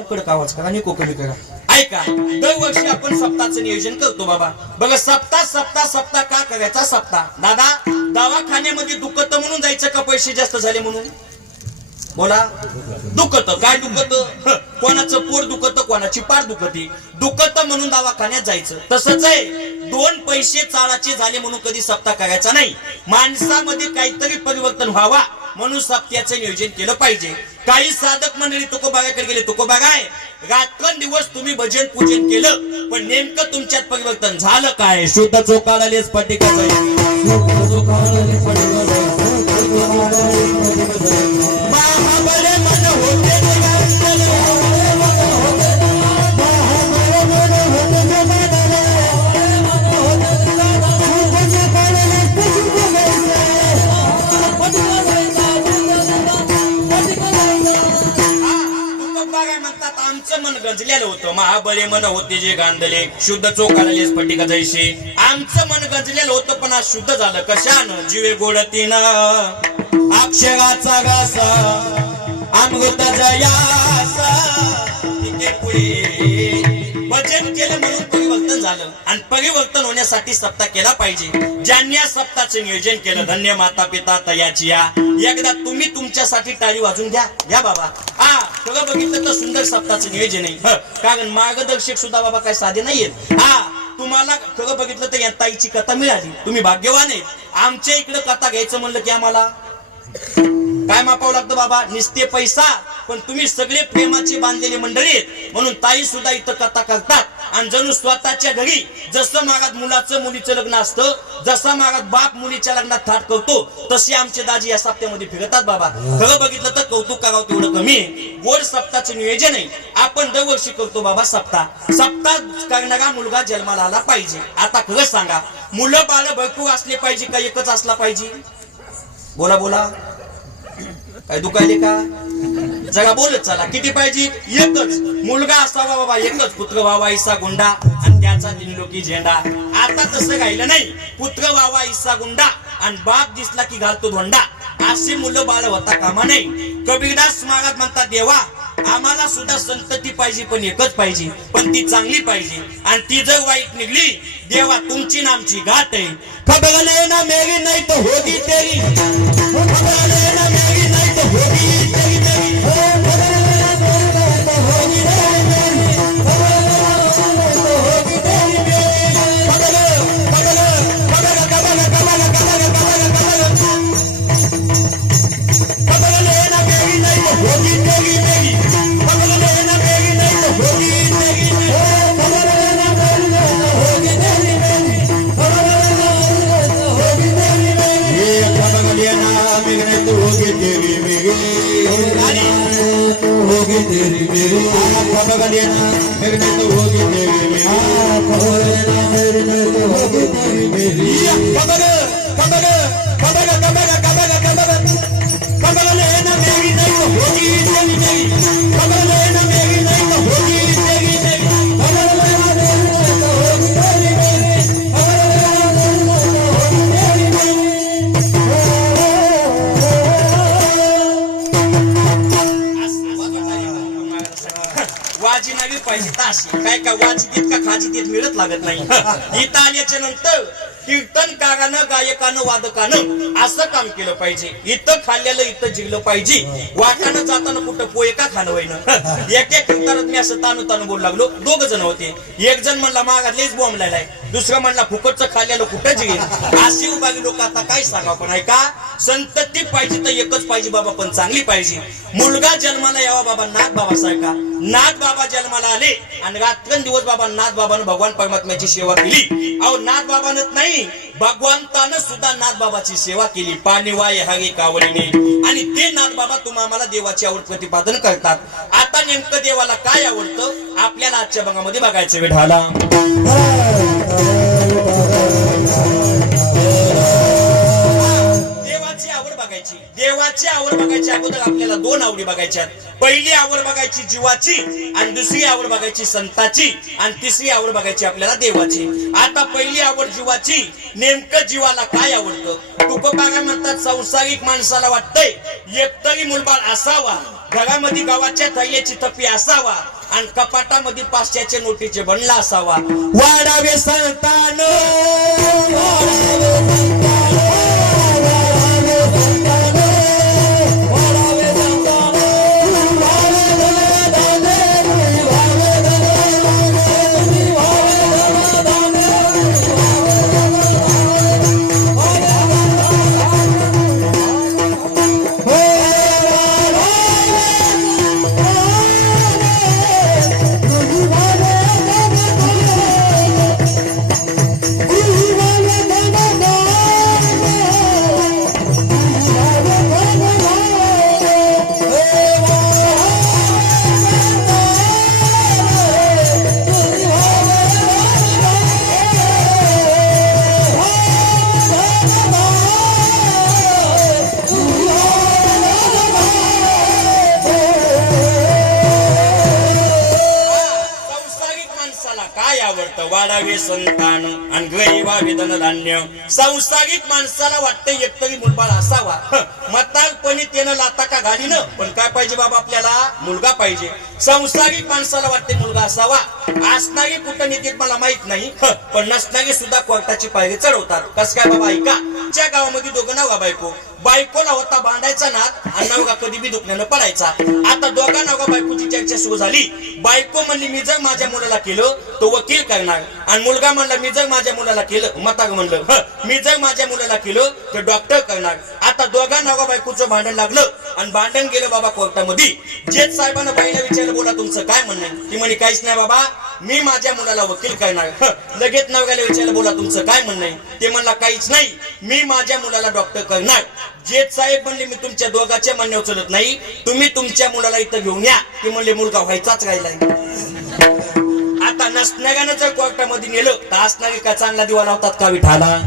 कडक आवाज करा आणि कोकणी करा. ऐका, दरवर्षी आपण सप्ताहाचं नियोजन करतो बाबा. बघा, सप्ताह का करायचा? सप्ताह दादा, दवाखान्यामध्ये दुखत म्हणून जायचं का पैसे जास्त झाले म्हणून? बोला. दुखत काय? दुखत कोणाचं पोट दुखत, कोणाची पाठ दुखती. दुखत म्हणून दवाखान्यात जायचं. तसंच आहे, दोन पैसे चाळाचे झाले म्हणून कधी सप्ताह करायचा नाही. माणसामध्ये काहीतरी परिवर्तन व्हावा म्हणून सप्त्याचं नियोजन केलं पाहिजे. काही साधक मंडळी तुकोबागाकडे गेले. तुकोबागाय, रात्रंदिवस तुम्ही भजन पूजन केलं, पण नेमकं तुमच्यात परिवर्तन झालं काय? शुद्ध चोकाळालेच पटिका जाईल. महाबळे मन होते आमचं मन गंजलेलं होतं. महाबळे मन होते जे गांधले, शुद्ध चोकाळले स्फटिका जैसे. आमचं मन गंजलेलं होतं, पण आज शुद्ध झालं. कशानं? जीवे गोडतीनं अक्षराचा घासा अमृत जयासा. भजन केलं म्हणून परिवर्तन झालं, आणि परिवर्तन होण्यासाठी सप्ताह केला पाहिजे. ज्यांनी या सप्ताहाचं नियोजन केलं, धन्य माता पिता तयाची या. एकदा तुम्ही तुमच्यासाठी टाळी वाजून घ्या. घ्या बाबा. सगळं बघितलं तर सुंदर सप्ताहाचं नियोजन आहे. कारण मार्गदर्शक सुद्धा बाबा काय साधे नाहीयेत. तुम्हाला खरं बघितलं तर या ताईची कथा मिळाली, तुम्ही भाग्यवान आहे. आमच्या इकडे कथा घ्यायचं म्हणलं की आम्हाला काय मापावं लागतं बाबा? निस्ते पैसा. पण तुम्ही सगळे प्रेमाची बांधलेली मंडळी आहेत म्हणून ताई सुद्धा इथं कथा करतात. आणि जणू स्वतःच्या घरी जसं मागात मुलाचं मुलीचं लग्न असतं, जसा मागात बाप मुलीच्या लग्नात थाट करतो, तसे आमचे दाजी या सप्त्यामध्ये फिरतात बाबा. खरं बघितलं तर कौतुक करावं तेवढं कमी आहे. गोड सप्ताहाचं नियोजन आहे. आपण दरवर्षी करतो बाबा सप्ताह करणारा मुलगा जन्माला आला पाहिजे. आता खरं सांगा, मुलं बाळ भरपूर असले पाहिजे का एकच असला पाहिजे? बोला बोला. काय दुखायले का? जगा बोलत चला. किती पाहिजे? एकच मुलगा असावा बाबा, एकच. पुत्र व्हावा ईसा गुंडा आणि त्याचा दिनलोकी झेंडा. आता तसं राहिलं नाही. पुत्र व्हावा ईसा गुंडा आणि बाप दिसला की घालतो धोंडा. अशी मुलं बाळ होता कामा नाही. कबीरदास महाराज म्हणतात, देवा आम्हाला सुद्धा संतती पाहिजे, पण एकच पाहिजे, पण ती चांगली पाहिजे. आणि ती जर वाईट निघली, देवा तुमची नामची गाठ आहे. खबर लेना मेरी नहीं तो होगी तेरी, खबर लेना मेरी नहीं तो होगी तेरी मेरी. वाजी नवी पाहिजे ताशी. काय का वाजी देत का खाजी देत मिळत लागत नाही. इथं आल्याच्या नंतर कीर्तनकारानं, गायकानं, वादकानं असं काम केलं पाहिजे. इथं खाल्लेलं इथं जिरलं पाहिजे. वाटानं जाताना कुठं पोहे का खाणं व्हायनं. एक कीर्तनात मी असं ताणू ताणू बोलू लागलो. दोघ जण होते. एक जण म्हणला मागातलेच बॉम्ब लायलाय, दुसरं म्हणला फुकटचं खाल्लेलं कुठं जिरेल. अशी उभारी लोक. आता काय सांगा, पण ऐका, संतती पाहिजे तर एकच पाहिजे बाबा, पण चांगली पाहिजे. मुलगा जन्माला यावा बाबा, नाथ बाबा सारखा. नाथ बाबा जन्माला आले आणि रात्रंदिवस बाबा नाथ बाबानं भगवान परमात्म्याची सेवा केली. अहो, नाथ बाबानच नाही, भगवंतानं सुद्धा नाथ बाबाची सेवा केली. पाणी वाय हरी कावडीने. आणि ते नाथ बाबा तुम्हाला देवाची आवड प्रतिपादन करतात. आता नेमकं देवाला काय आवडतं आपल्याला आजच्या भागामध्ये बघायचं वेळ झाला. देवाची आवड बघायची अगोदर आपल्याला दोन आवडी बघायच्या. पहिली आवड बघायची जीवाची, आणि दुसरी आवड बघायची संताची, आणि तिसरी आवड बघायची आपल्याला देवाची. आता पहिली आवड जीवाची. नेमकं जीवाला काय आवडतं? तुकोबा म्हणतात, संसारिक माणसाला वाटतंय एकतरी मुलबाळ असावा, घरामध्ये गावाच्या थैल्याची तपी असावा आणि कपाटामध्ये 500च्या नोटीचे बनला असावा. वाढावे संतान वाढावे संतान आणि गरीबावे धनधान्य. संसारिक माणसाला वाटतं एकतरी मुलबाळ असावा. म्हातारपणी त्यानं लाता का घालीन पण काय पाहिजे बाबा आपल्याला मुलगा पाहिजे. संसारिक माणसाला वाटते मुलगा असावा. असणारी कुठं नेते मला माहित नाही पण नसणारी सुद्धा कोर्टाची पायरी चढवतात. कस काय बाबा ऐका. च्या गावामध्ये दोघं नवगा बायको. बायकोला होता भांडायचा नाद आणि नवगा कधी बी दुखण्यानं पडायचा. आता दोघा नवगा बायकोची चर्चा सुरू झाली. बायको म्हणली मी जर माझ्या मुलाला केलं तो वकील करणार आणि मुलगा म्हणला मी जर माझ्या मुलाला केलं म्हातार म्हणलं मी जर माझ्या मुलाला केलं तर डॉक्टर करणार. आता दोघा नवगा बायकोचं भांडण लागलं आणि भांडण गेलं बाबा कोर्टामध्ये. जेठ साहेबांना बाईला विचारलं बोला तुमचं काय म्हणणं आहे. ती म्हणे काहीच नाही बाबा मी माझ्या मुलाला वकील करणार. लगेच नवऱ्याला विचारलं बोला तुमचं काय म्हणणं आहे. ते म्हणला काहीच नाही मी माझ्या मुलाला डॉक्टर करणार. जेठ साहेब म्हणले मी तुमच्या दोघांच्या म्हणण्यावर चलत नाही तुम्ही तुमच्या मुलाला इथं घेऊन या. ते म्हणले मुलगा व्हायचाच राहिलाय. आता नसणाऱ्यानं जर कोर्टामध्ये नेलं तर असणारी का चांगला दिवा लावतात का विठाला.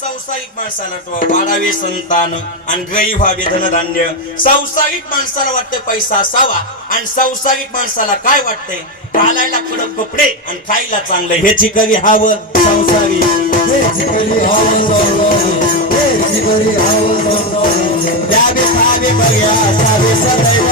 संसारिक माणसाला वाढावे संतान आणि गरीब व्हावे धनधान्य. संसारिक माणसाला वाटतं पैसा असावा आणि संसारिक माणसाला काय वाटतंय घालायला कडक कपडे आणि खायला चांगलं. ह्याची कधी हवं संसारी द्यावे खावे बघ्या असावे सदैव.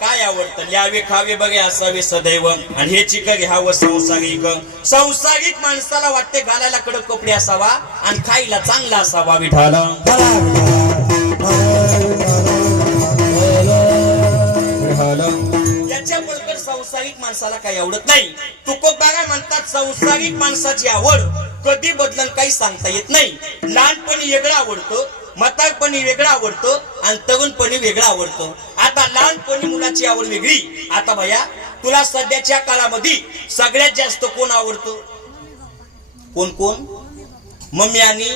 काय आवडतं ल्यावे खावे बघे असावे सदैव आणि हे चिक घ्यावं संसारिक. संसारिक माणसाला वाटते घालायला कडक कपडे असावा आणि खायला चांगला असावा विठाल. याच्या पलकर संसारिक माणसाला काही आवडत नाही. तुकोबारा म्हणतात संसारिक माणसाची आवड कधी बदलन काही सांगता येत नाही. लहानपणी वेगळं आवडतं म्हातारपणी वेगळं आवडतं आणि तरुणपणी वेगळं आवडतं. आता लहानपणी मुलाची आवड वेगळी. आता भैया तुला सध्याच्या काळामध्ये सगळ्यात जास्त कोण आवडतं. कोण कोण मम्मी आणि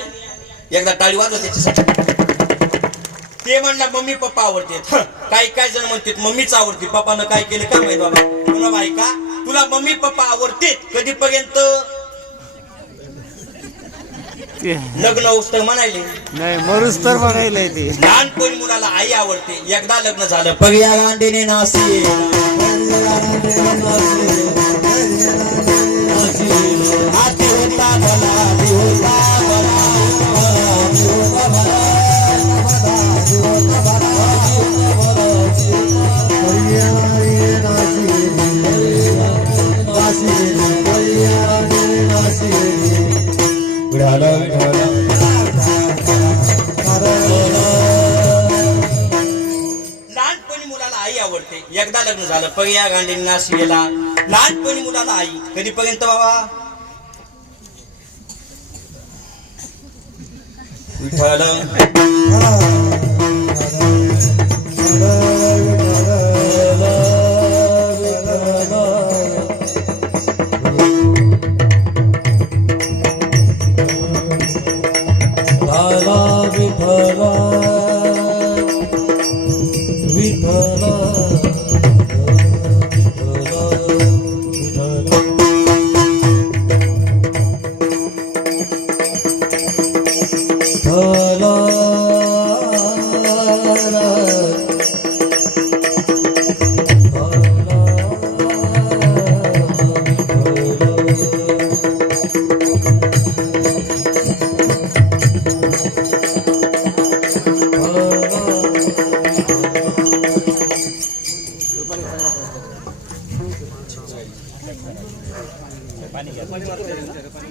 एकदा टाळी वाजव त्याच्यासाठी. ते म्हणला मम्मी पप्पा आवडते. काही काय जण म्हणतात मम्मीच आवडते पप्पानं काय केलं काय माहित बाबा. तुला माहिती का तुला मम्मी पप्पा आवडते कधीपर्यंत लग्न होतं म्हणायले नाही मरूस तर म्हणायले. ते लहानपणी मुलाला आई आवडते. एकदा लग्न झालं पगया गांडीने नासी लहानपणी मुलाला आई आवडते. एकदा लग्न झालं पगया गांडीने नासी गेला. लहानपणी मुलाला आई कधीपर्यंत बाबा विठ्ठल.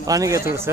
पाणी घ्या थोडस.